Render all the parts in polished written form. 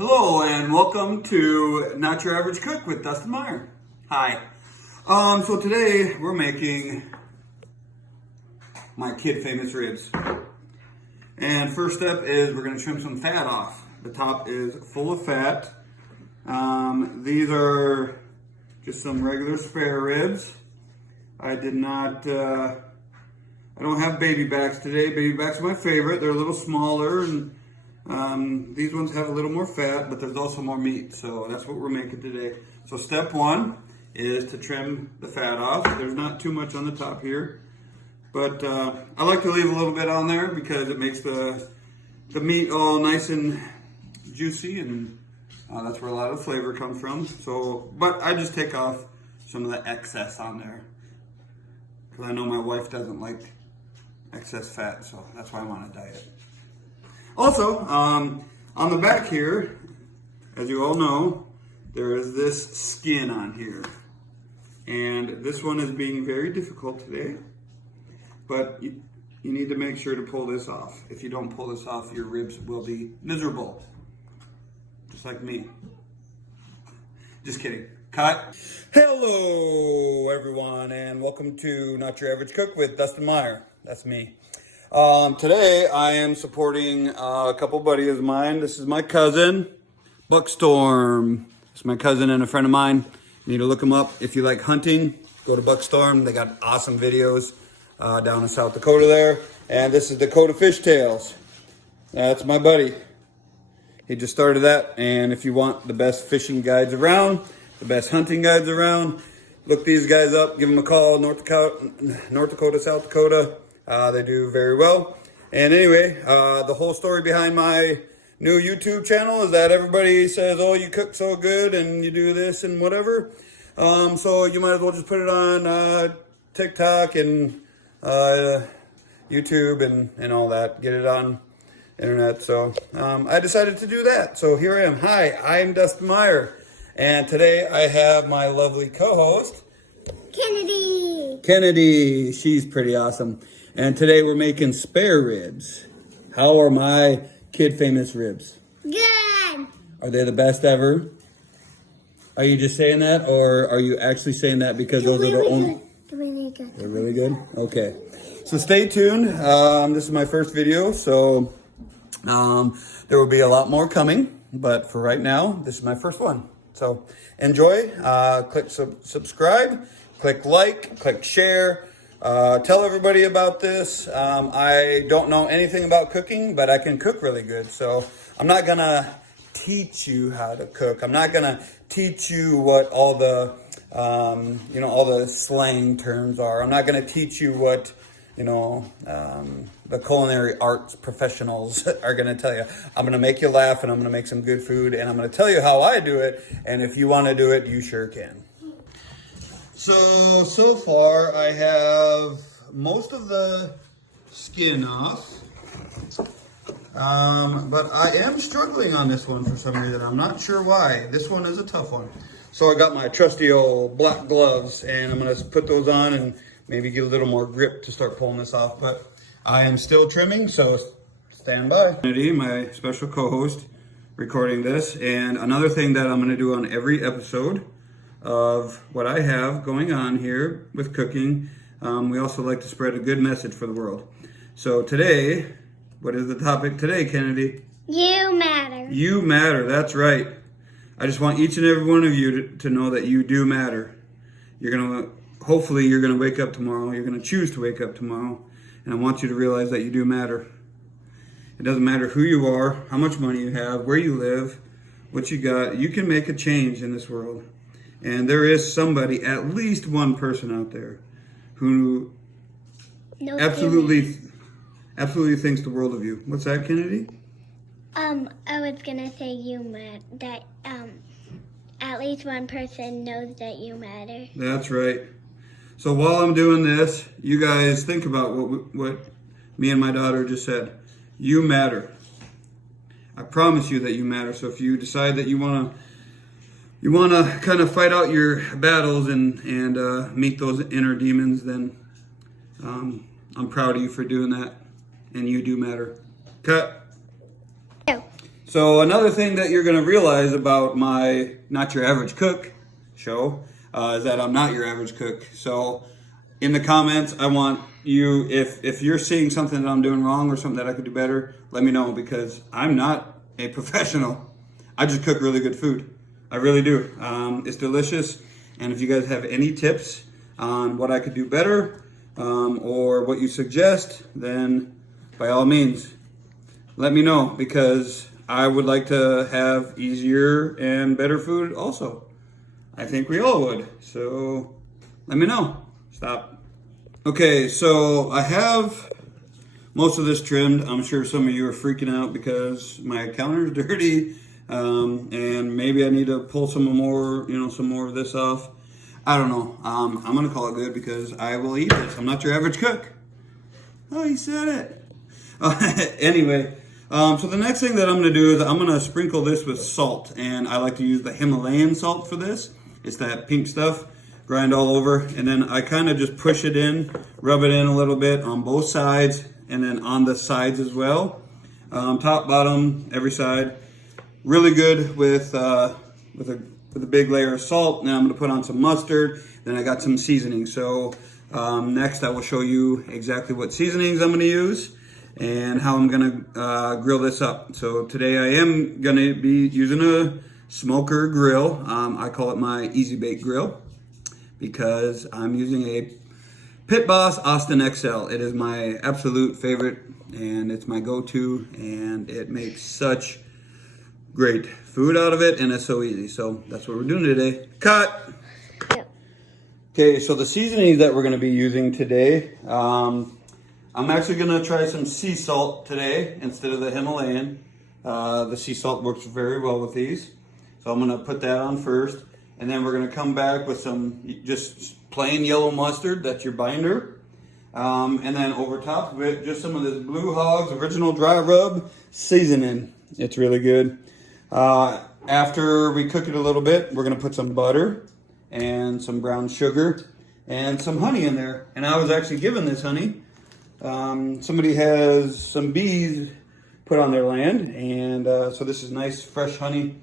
Hello and welcome to Not Your Average Cook with Dustin Meyer. Hi. So today we're making my kid famous ribs. And first step is we're going to trim some fat off. The top is full of fat. These are just some regular spare ribs. I don't have baby backs today. Baby backs are my favorite. They're a little smaller and these ones have a little more fat, but there's also more meat. So that's what we're making today. So step one is to trim the fat off. There's not too much on the top here, but I like to leave a little bit on there because it makes the meat all nice and juicy, and that's where a lot of the flavor comes from. So, but I just take off some of the excess on there because I know my wife doesn't like excess fat, so that's why I'm on a diet. Also, on the back here, as you all know, there is this skin on here. And this one is being very difficult today, but you need to make sure to pull this off. If you don't pull this off, your ribs will be miserable. Just like me. Just kidding. Cut. Hello, everyone, and welcome to Not Your Average Cook with Dustin Meyer. That's me. Today I am supporting a couple buddies of mine. This is my cousin, Buckstorm. It's my cousin and a friend of mine. You need to look them up. If you like hunting, go to Buckstorm. They got awesome videos down in South Dakota there. And this is Dakota Fishtails. That's my buddy. He just started that. And if you want the best fishing guides around, the best hunting guides around, look these guys up. Give them a call. North Dakota, South Dakota. They do very well. And anyway, the whole story behind my new YouTube channel is that everybody says, oh, you cook so good and you do this and whatever. So you might as well just put it on TikTok and YouTube and all that. Get it on internet. So I decided to do that. So here I am. Hi, I'm Dustin Meyer. And today I have my lovely co-host, Kennedy. She's pretty awesome. And today we're making spare ribs. How are my kid famous ribs? Good. Are they the best ever? Are you just saying that, or are you actually saying that because those are the only? Really good. They're really good? Okay. So stay tuned. This is my first video, so there will be a lot more coming. But for right now, this is my first one. So enjoy. Click subscribe. Click like. Click share. Tell everybody about this. I don't know anything about cooking, but I can cook really good. So I'm not gonna teach you how to cook. I'm not gonna teach you what all the, all the slang terms are. I'm not gonna teach you what, the culinary arts professionals are gonna tell you. I'm gonna make you laugh, and I'm gonna make some good food, and I'm gonna tell you how I do it. And if you wanna do it, you sure can. So far I have most of the skin off, but I am struggling on this one for some reason. I'm not sure why. This one is a tough one. So I got my trusty old black gloves, and I'm going to put those on and maybe get a little more grip to start pulling this off. But I am still trimming, so stand by. Kennedy, my special co-host, recording this. And another thing that I'm going to do on every episode of what I have going on here with cooking, we also like to spread a good message for the world. So today, what is the topic today, Kennedy? You matter. You matter, that's right. I just want each and every one of you to know that you do matter. Hopefully you're gonna wake up tomorrow, you're gonna choose to wake up tomorrow, and I want you to realize that you do matter. It doesn't matter who you are, how much money you have, where you live, what you got, you can make a change in this world. And there is somebody, at least one person out there, who absolutely thinks the world of you. What's that, Kennedy? I was gonna say that at least one person knows that you matter. That's right. So while I'm doing this, you guys think about what me and my daughter just said. You matter. I promise you that you matter. So if you decide that you want to kind of fight out your battles and meet those inner demons, then I'm proud of you for doing that, and you do matter. Cut. So another thing that you're gonna realize about my Not Your Average Cook show is that I'm not your average cook. So in the comments, I want you, if you're seeing something that I'm doing wrong or something that I could do better, let me know, because I'm not a professional. I just cook really good food. I really do. It's delicious. And if you guys have any tips on what I could do better or what you suggest, then by all means, let me know, because I would like to have easier and better food also. I think we all would. So let me know. Stop. Okay, so I have most of this trimmed. I'm sure some of you are freaking out because my counter is dirty, and maybe I need to pull some more of this off. I don't know. I'm gonna call it good because I will eat this. I'm not your average cook. Oh, he said it. Anyway, so the next thing that I'm gonna do is I'm gonna sprinkle this with salt, and I like to use the Himalayan salt for this. It's that pink stuff. Grind all over, and then I kind of just push it in, rub it in a little bit on both sides, and then on the sides as well, top, bottom, every side. Really good with a big layer of salt. Now I'm going to put on some mustard. Then I got some seasoning. So next I will show you exactly what seasonings I'm going to use and how I'm going to grill this up. So today I am going to be using a smoker grill. I call it my Easy Bake Grill, because I'm using a Pitboss Austin XL. It is my absolute favorite, and it's my go-to, and it makes such great food out of it, and it's so easy. So that's what we're doing today. Cut! Okay, so the seasonings that we're gonna be using today, I'm actually gonna try some sea salt today instead of the Himalayan. The sea salt works very well with these. So I'm gonna put that on first. And then we're gonna come back with some just plain yellow mustard, that's your binder. And then over top of it, just some of this Blue Hog's original dry rub seasoning. It's really good. After we cook it a little bit, we're gonna put some butter and some brown sugar and some honey in there. And I was actually given this honey. Somebody has some bees put on their land, and so this is nice fresh honey,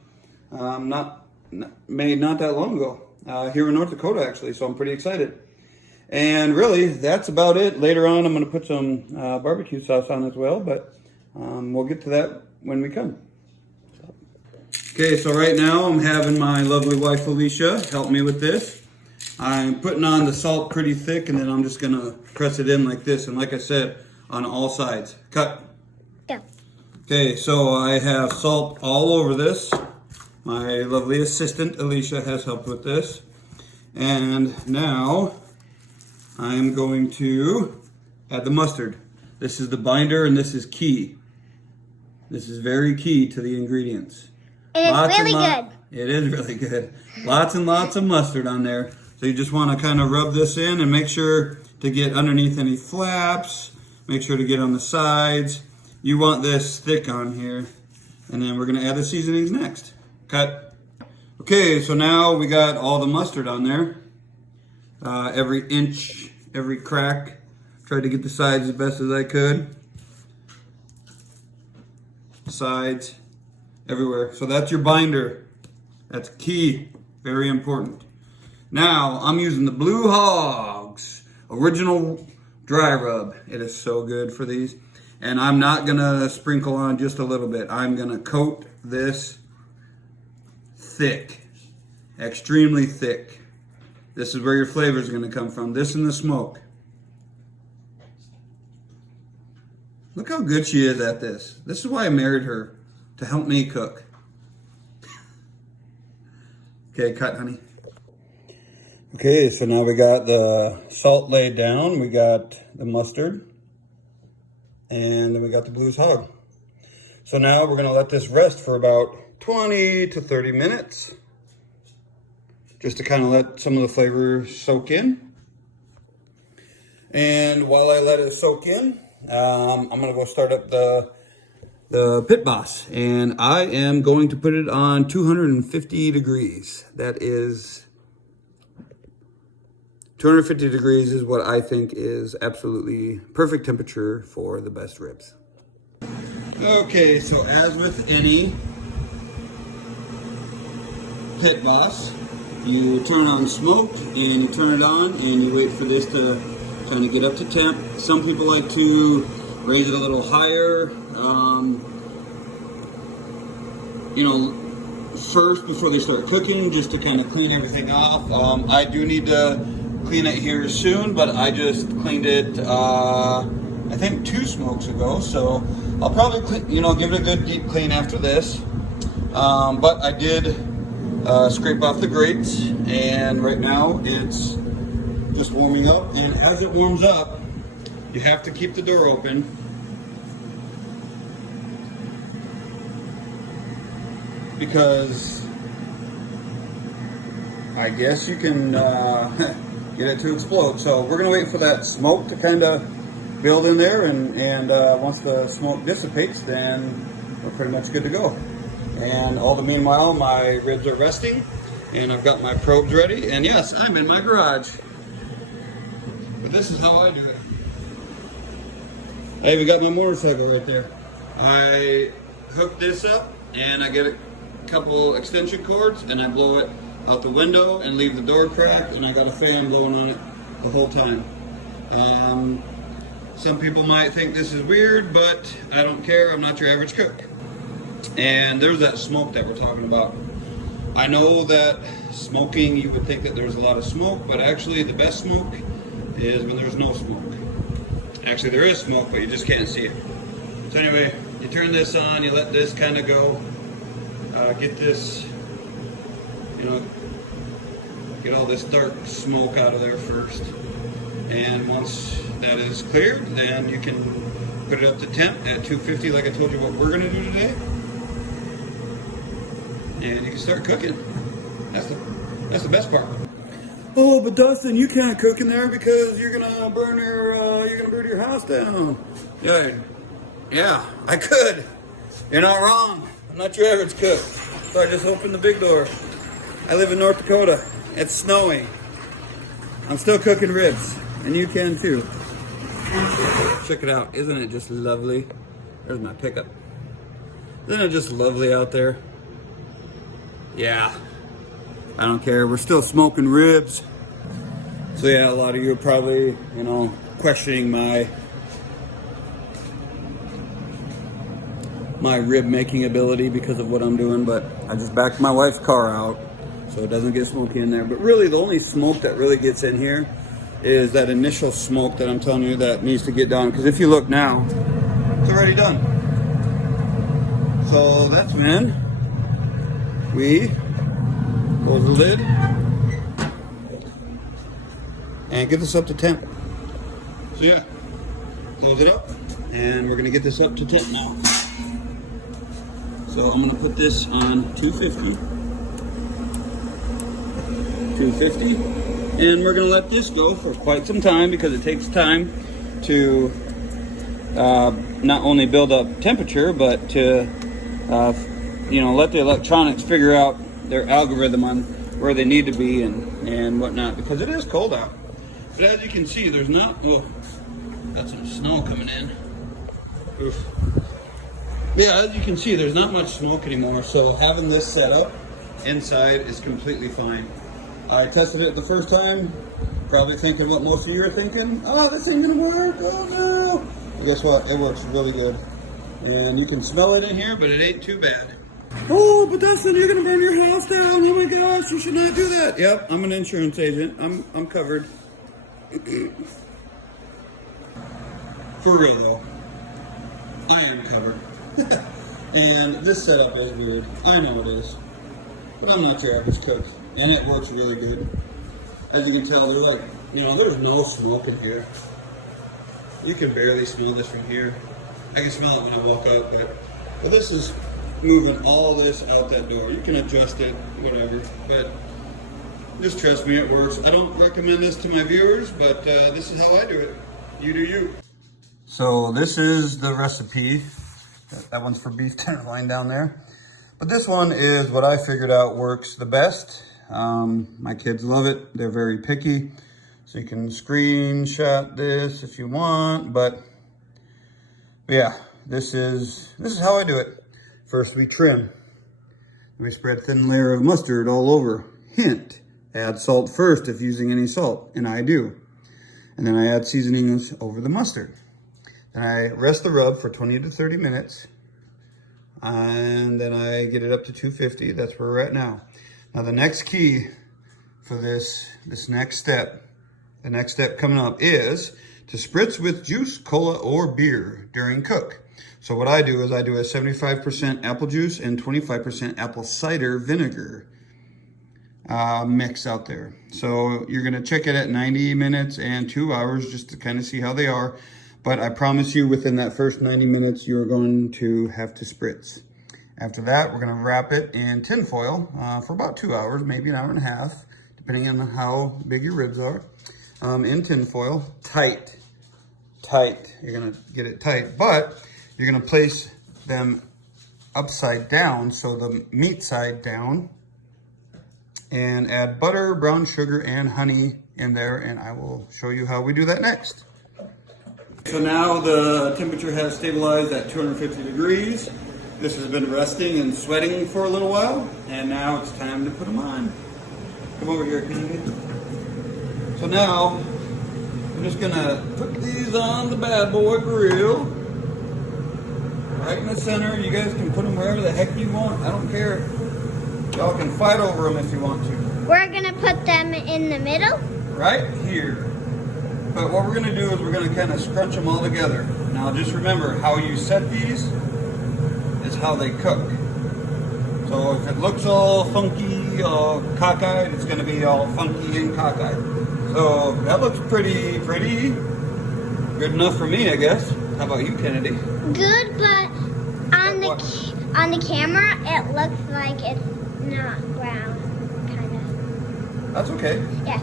made not that long ago, here in North Dakota actually, so I'm pretty excited. And really, that's about it. Later on, I'm going to put some barbecue sauce on as well, but we'll get to that when we come. Okay, so right now I'm having my lovely wife Alicia help me with this. I'm putting on the salt pretty thick, and then I'm just going to press it in like this, and like I said, on all sides. Cut. Go. Okay, so I have salt all over this. My lovely assistant, Alicia, has helped with this. And now I'm going to add the mustard. This is the binder, and this is key. This is very key to the ingredients. It is really good. It is really good. Lots and lots of mustard on there. So you just want to kind of rub this in and make sure to get underneath any flaps. Make sure to get on the sides. You want this thick on here. And then we're going to add the seasonings next. Cut. Okay, so now we got all the mustard on there. Every inch, every crack. Tried to get the sides as best as I could. Sides, everywhere. So that's your binder. That's key. Very important. Now, I'm using the Blue Hog's original dry rub. It is so good for these. And I'm not going to sprinkle on just a little bit. I'm going to coat this thick, extremely thick. This is where your flavor is going to come from. This and the smoke. Look how good she is at this. This is why I married her, to help me cook. Okay, cut, honey. Okay, so now we got the salt laid down. We got the mustard. And then we got the Blues Hog. So now we're going to let this rest for about 20 to 30 minutes. Just to kind of let some of the flavor soak in. And while I let it soak in, I'm going to go start up the Pitboss. And I am going to put it on 250 degrees. That is 250 degrees is what I think is absolutely perfect temperature for the best ribs. Okay, so as with any pit boss, you turn on smoked and you turn it on and you wait for this to kind of get up to temp. Some people like to raise it a little higher, you know, first before they start cooking, just to kind of clean everything off. I do need to clean it here soon, but I just cleaned it, I think 2 smokes ago, so I'll probably clean, you know, give it a good deep clean after this. But I did scrape off the grates, and right now it's just warming up. And as it warms up, you have to keep the door open. Because I guess you can get it to explode. So we're gonna wait for that smoke to kind of build in there, and once the smoke dissipates, then we're pretty much good to go. And all the meanwhile, my ribs are resting, and I've got my probes ready. And yes, I'm in my garage. But this is how I do it. I even got my motorcycle right there. I hook this up, and I get a couple extension cords, and I blow it out the window and leave the door cracked, and I got a fan blowing on it the whole time. Some people might think this is weird, but I don't care. I'm not your average cook. And there's that smoke that we're talking about. I know that smoking, you would think that there's a lot of smoke, but actually the best smoke is when there's no smoke. Actually, there is smoke, but you just can't see it. So anyway, you turn this on, you let this kind of go. Get this, you know, get all this dark smoke out of there first. And once that is cleared, then you can put it up to temp at 250 like I told you what we're gonna do today. And you can start cooking. That's the best part. Oh, but Dustin, you can't cook in there because you're gonna burn your house down. Yeah, I could. You're not wrong. I'm not your average cook. So I just opened the big door. I live in North Dakota. It's snowing. I'm still cooking ribs, and you can too. Check it out. Isn't it just lovely? There's my pickup. Isn't it just lovely out there? Yeah. I don't care. We're still smoking ribs. So yeah, a lot of you are probably, you know, questioning my rib making ability because of what I'm doing, but I just backed my wife's car out so it doesn't get smoky in there. But really the only smoke that really gets in here is that initial smoke that I'm telling you that needs to get done, because if you look now, it's already done. So that's when we close the lid and get this up to temp. So yeah, close it up, and we're gonna get this up to temp now. So I'm gonna put this on 250, and we're gonna let this go for quite some time because it takes time to not only build up temperature, but to you know, let the electronics figure out their algorithm on where they need to be and whatnot, because it is cold out. But as you can see, there's not, oh, got some snow coming in. Oof. Yeah, as you can see, there's not much smoke anymore, so having this set up inside is completely fine. I tested it the first time, probably thinking what most of you are thinking. Oh, this ain't gonna work, oh no. But guess what, it works really good. And you can smell it in here, but it ain't too bad. Oh, but Dustin, you're gonna burn your house down. Oh my gosh, you should not do that. Yep, I'm an insurance agent. I'm covered. For real though, I am covered. And this setup is weird. I know it is. But I'm not your average cook. And it works really good. As you can tell, they're like, you know, there's no smoke in here. You can barely smell this from here. I can smell it when I walk up, but this is moving all this out that door. You can adjust it, whatever, but just trust me, it works. I don't recommend this to my viewers, but this is how I do it. You do you. So this is the recipe. That one's for beef tenderloin down there. But this one is what I figured out works the best. My kids love it. They're very picky. So you can screenshot this if you want, but yeah, this is how I do it. First we trim. We spread thin layer of mustard all over. Hint, add salt first if using any salt, and I do. And then I add seasonings over the mustard. Then I rest the rub for 20 to 30 minutes. And then I get it up to 250. That's where we're at now. Now the next key for this next step, the next step coming up is to spritz with juice, cola, or beer during cook. So what I do is I do a 75% apple juice and 25% apple cider vinegar mix out there. So you're gonna check it at 90 minutes and 2 hours just to kind of see how they are. But I promise you within that first 90 minutes, you're going to have to spritz. After that, we're gonna wrap it in tin foil for about 2 hours, maybe an hour and a half, depending on how big your ribs are. In tin foil, tight. You're gonna get it tight, but you're gonna place them upside down, so the meat side down, and add butter, brown sugar, and honey in there, and I will show you how we do that next. So now the temperature has stabilized at 250 degrees. This has been resting and sweating for a little while, and now it's time to put them on. Come over here, Candy. So now, I'm just gonna put these on the bad boy grill. Right in the center. You guys can put them wherever the heck you want. I don't care. Y'all can fight over them if you want to. We're gonna put them in the middle? Right here. But what we're gonna do is we're gonna kind of scrunch them all together. Now just remember, how you set these is how they cook. So if it looks all funky, all cockeyed, it's gonna be all funky and cockeyed. So that looks pretty good enough for me, I guess. How about you, Kennedy? Good, but on the camera, it looks like it's not brown, kind of. That's okay. Yeah.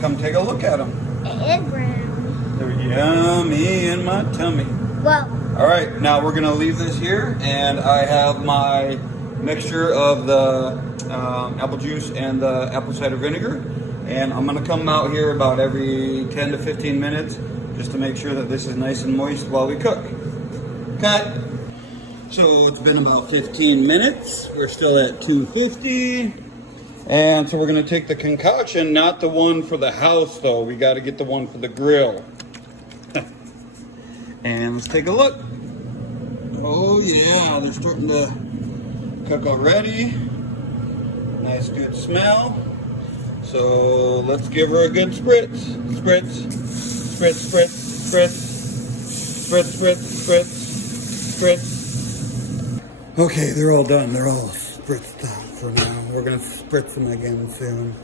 Come take a look at them. It is brown. They're yummy in my tummy. Well. All right, now we're gonna leave this here, and I have my mixture of the apple juice and the apple cider vinegar, and I'm gonna come out here about every 10 to 15 minutes just to make sure that this is nice and moist while we cook. Cut. So it's been about 15 minutes. We're still at 250. And so we're gonna take the concoction, not the one for the house though. We gotta get the one for the grill. And let's take a look. Oh yeah, they're starting to cook already. Nice good smell. So let's give her a good spritz. Spritz, spritz, spritz, spritz, spritz, spritz, spritz, spritz. Okay, they're all done. They're all spritzed out for now. We're gonna spritz them again soon.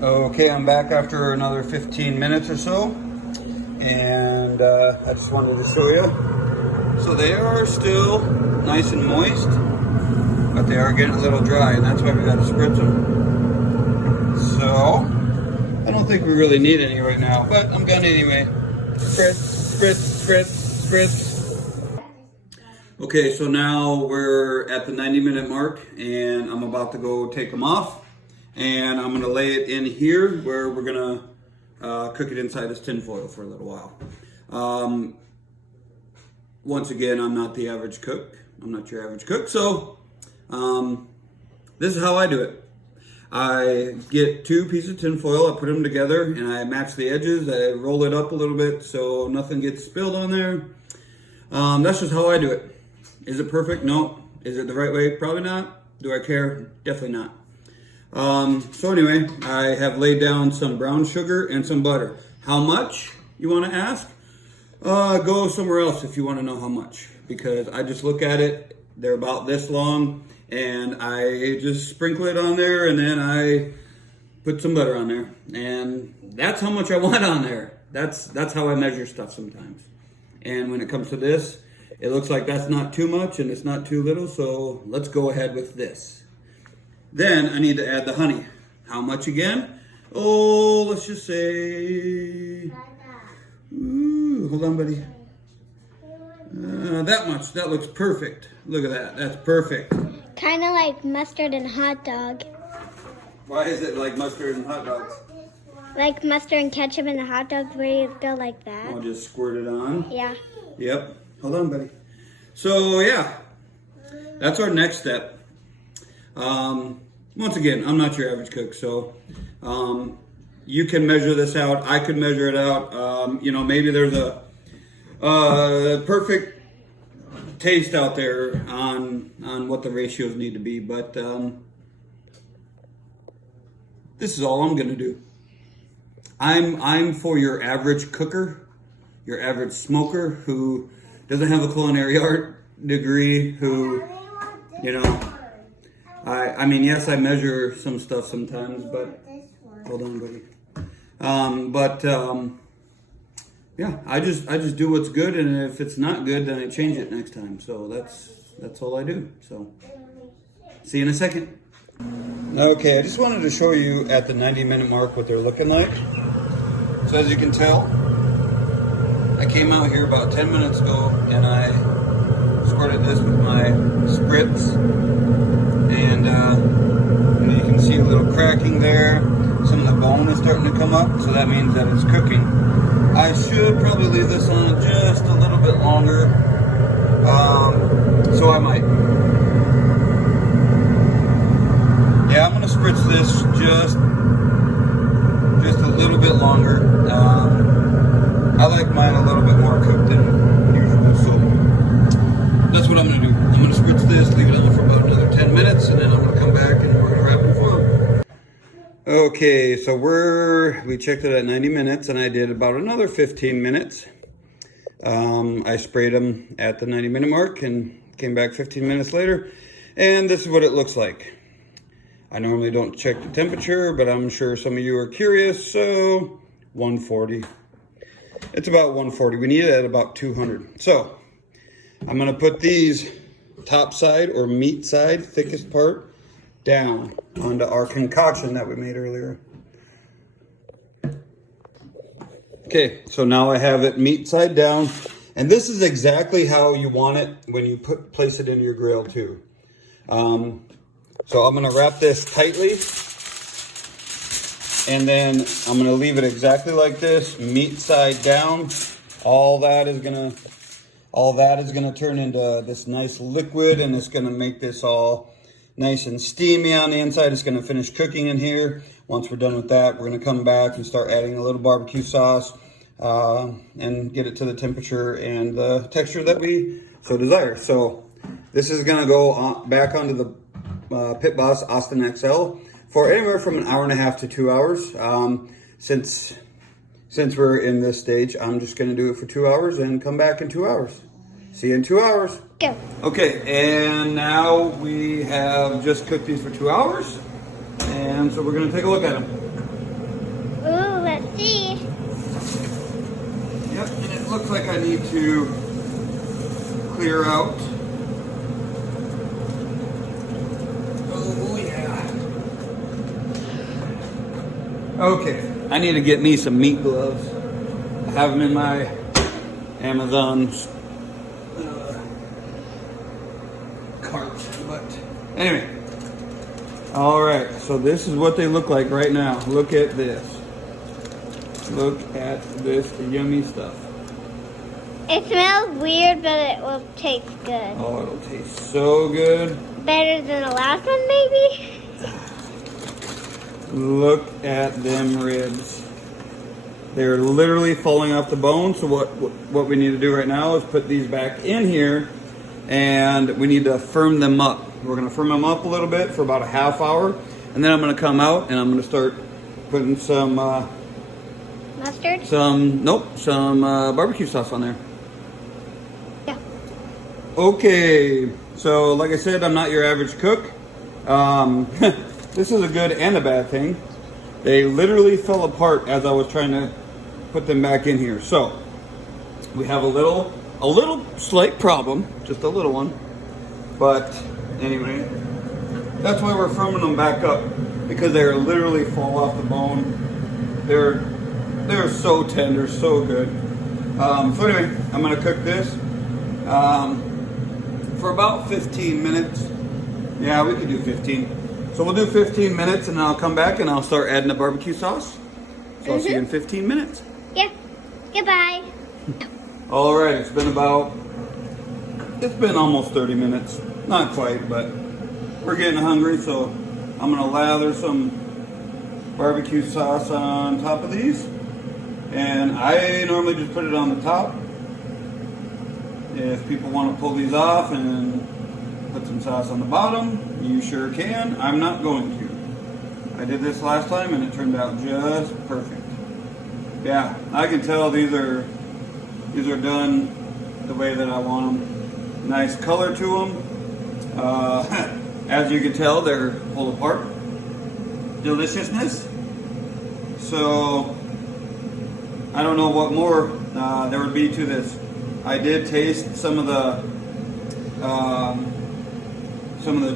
Okay, I'm back after another 15 minutes or so. And I just wanted to show you. So they are still nice and moist, but they are getting a little dry, and that's why we gotta spritz them. So, I don't think we really need any right now, but I'm gonna anyway. Spritz, spritz, spritz, spritz. Okay, so now we're at the 90-minute mark, and I'm about to go take them off. And I'm gonna lay it in here where we're gonna cook it inside this tin foil for a little while. Once again, I'm not the average cook. I'm not your average cook, so this is how I do it. I get 2 pieces of tin foil, I put them together, and I match the edges. I roll it up a little bit so nothing gets spilled on there. That's just how I do it. Is it perfect? No. Is it the right way? Probably not. Do I care? Definitely not. So anyway, I have laid down some brown sugar and some butter. How much, you want to ask? Go somewhere else if you want to know how much, because I just look at it. They're about this long, and I just sprinkle it on there, and then I put some butter on there, and that's how much I want on there. That's how I measure stuff sometimes. And when it comes to this, it looks like that's not too much and it's not too little, so let's go ahead with this. Then I need to add the honey. How much again? Oh, let's just say, ooh, hold on, buddy. That much. That looks perfect. Look at that. That's perfect. Kind of like mustard and hot dog. Why is it like mustard and hot dogs? Like mustard and ketchup in the hot dogs where you go like that. I'll just squirt it on. Yeah. Yep. Hold on, buddy. So yeah, that's our next step. Once again, I'm not your average cook, so you can measure this out. I could measure it out. You know, maybe there's a perfect taste out there on what the ratios need to be, but this is all I'm gonna do. I'm for your average cooker, your average smoker who doesn't have a culinary art degree, who, you know, I mean, yes, I measure some stuff sometimes, but hold on, buddy. Yeah, I just do what's good, and if it's not good, then I change it next time. So that's all I do. So see you in a second. Okay, I just wanted to show you at the 90-minute mark what they're looking like. So as you can tell, I came out here about 10 minutes ago and I squirted this with my spritz, and you can see a little cracking there. Some of the bone is starting to come up, so that means that it's cooking. I should probably leave this on just a little bit longer, so I might. Yeah, I'm gonna spritz this just a little bit longer. I like mine a little bit more cooked than usual, so that's what I'm gonna do. I'm gonna spritz this, leave it on for about another 10 minutes, and then I'm gonna come back and we're gonna wrap it for. Okay, so we checked it at 90 minutes, and I did about another 15 minutes. I sprayed them at the 90-minute mark and came back 15 minutes later, and this is what it looks like. I normally don't check the temperature, but I'm sure some of you are curious, so 140. It's about 140. We need it at about 200. So I'm gonna put these top side or meat side, thickest part, down onto our concoction that we made earlier. Okay, so now I have it meat side down, and this is exactly how you want it when you place it in your grill too. So I'm gonna wrap this tightly, and then I'm gonna leave it exactly like this, meat side down. All that is gonna turn into this nice liquid, and it's gonna make this all nice and steamy on the inside. It's gonna finish cooking in here. Once we're done with that, we're gonna come back and start adding a little barbecue sauce and get it to the temperature and the texture that we so desire. So this is gonna go back onto the Pitboss Austin XL for anywhere from an hour and a half to 2 hours. Since we're in this stage, I'm just gonna do it for 2 hours and come back in 2 hours. See you in 2 hours. Go. Okay, and now we have just cooked these for 2 hours, and so we're gonna take a look at them. Ooh, let's see. Yep, and it looks like I need to clear out. Oh yeah. Okay, I need to get me some meat gloves. I have them in my Amazon cart, but anyway. All right, so this is what they look like right now. Look at this. Look at this yummy stuff. It smells weird, but it will taste good. Oh, it'll taste so good. Better than the last one, maybe? Look at them ribs. They're literally falling off the bone. So what we need to do right now is put these back in here, and we need to firm them up. We're gonna firm them up a little bit for about a half hour, and then I'm gonna come out and I'm gonna start putting some Mustard? some barbecue sauce on there. Yeah. Okay, so like I said, I'm not your average cook. This is a good and a bad thing. They literally fell apart as I was trying to put them back in here. So we have a little slight problem, just a little one. But anyway, that's why we're firming them back up, because they're literally fall off the bone. They're so tender, so good. So anyway, I'm gonna cook this for about 15 minutes. Yeah, we could do 15. So we'll do 15 minutes, and then I'll come back and I'll start adding the barbecue sauce. So I'll see you in 15 minutes. Yeah. Goodbye. All right, it's been about It's been almost 30 minutes. Not quite, but we're getting hungry, so I'm gonna lather some barbecue sauce on top of these. And I normally just put it on the top. If people want to pull these off and put some sauce on the bottom, you sure can. I'm not going to. I did this last time and it turned out just perfect. Yeah, I can tell these are done the way that I want them. Nice color to them. As you can tell, they're pulled apart. Deliciousness. So I don't know what more there would be to this. I did taste some of the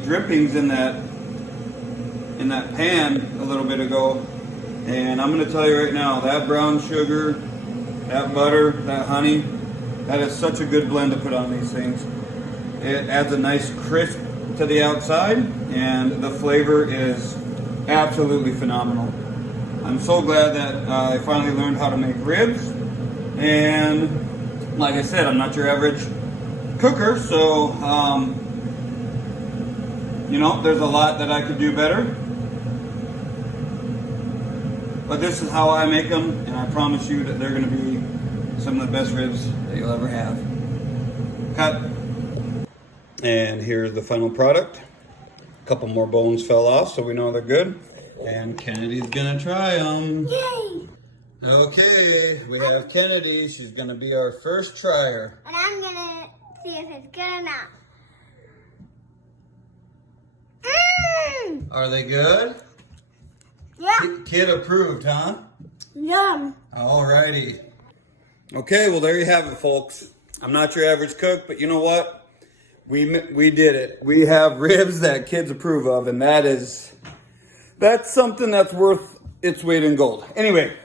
drippings in that pan a little bit ago, and I'm going to tell you right now, that brown sugar, that butter, that honey, that is such a good blend to put on these things. It adds a nice crisp to the outside, and the flavor is absolutely phenomenal. I'm so glad that I finally learned how to make ribs, and like I said, I'm not your average cooker, so you know, there's a lot that I could do better. But this is how I make them, and I promise you that they're going to be some of the best ribs that you'll ever have. Cut. And here's the final product. A couple more bones fell off, so we know they're good. And Kennedy's going to try them. Yay! Okay, we have Kennedy. She's going to be our first trier. And I'm going to see if it's good or not. Mmm! Are they good? Yeah. Kid approved, huh? Yum. Alrighty. Okay, well there you have it, folks. I'm not your average cook, but you know what? We did it. We have ribs that kids approve of, and that's something that's worth its weight in gold. Anyway,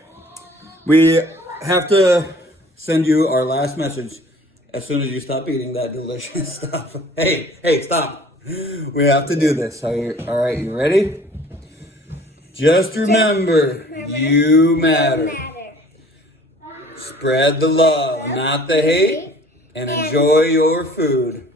we have to send you our last message as soon as you stop eating that delicious stuff. Hey, stop. We have to do this. All right, you ready? Just remember, you matter. Spread the love, not the hate, and enjoy your food.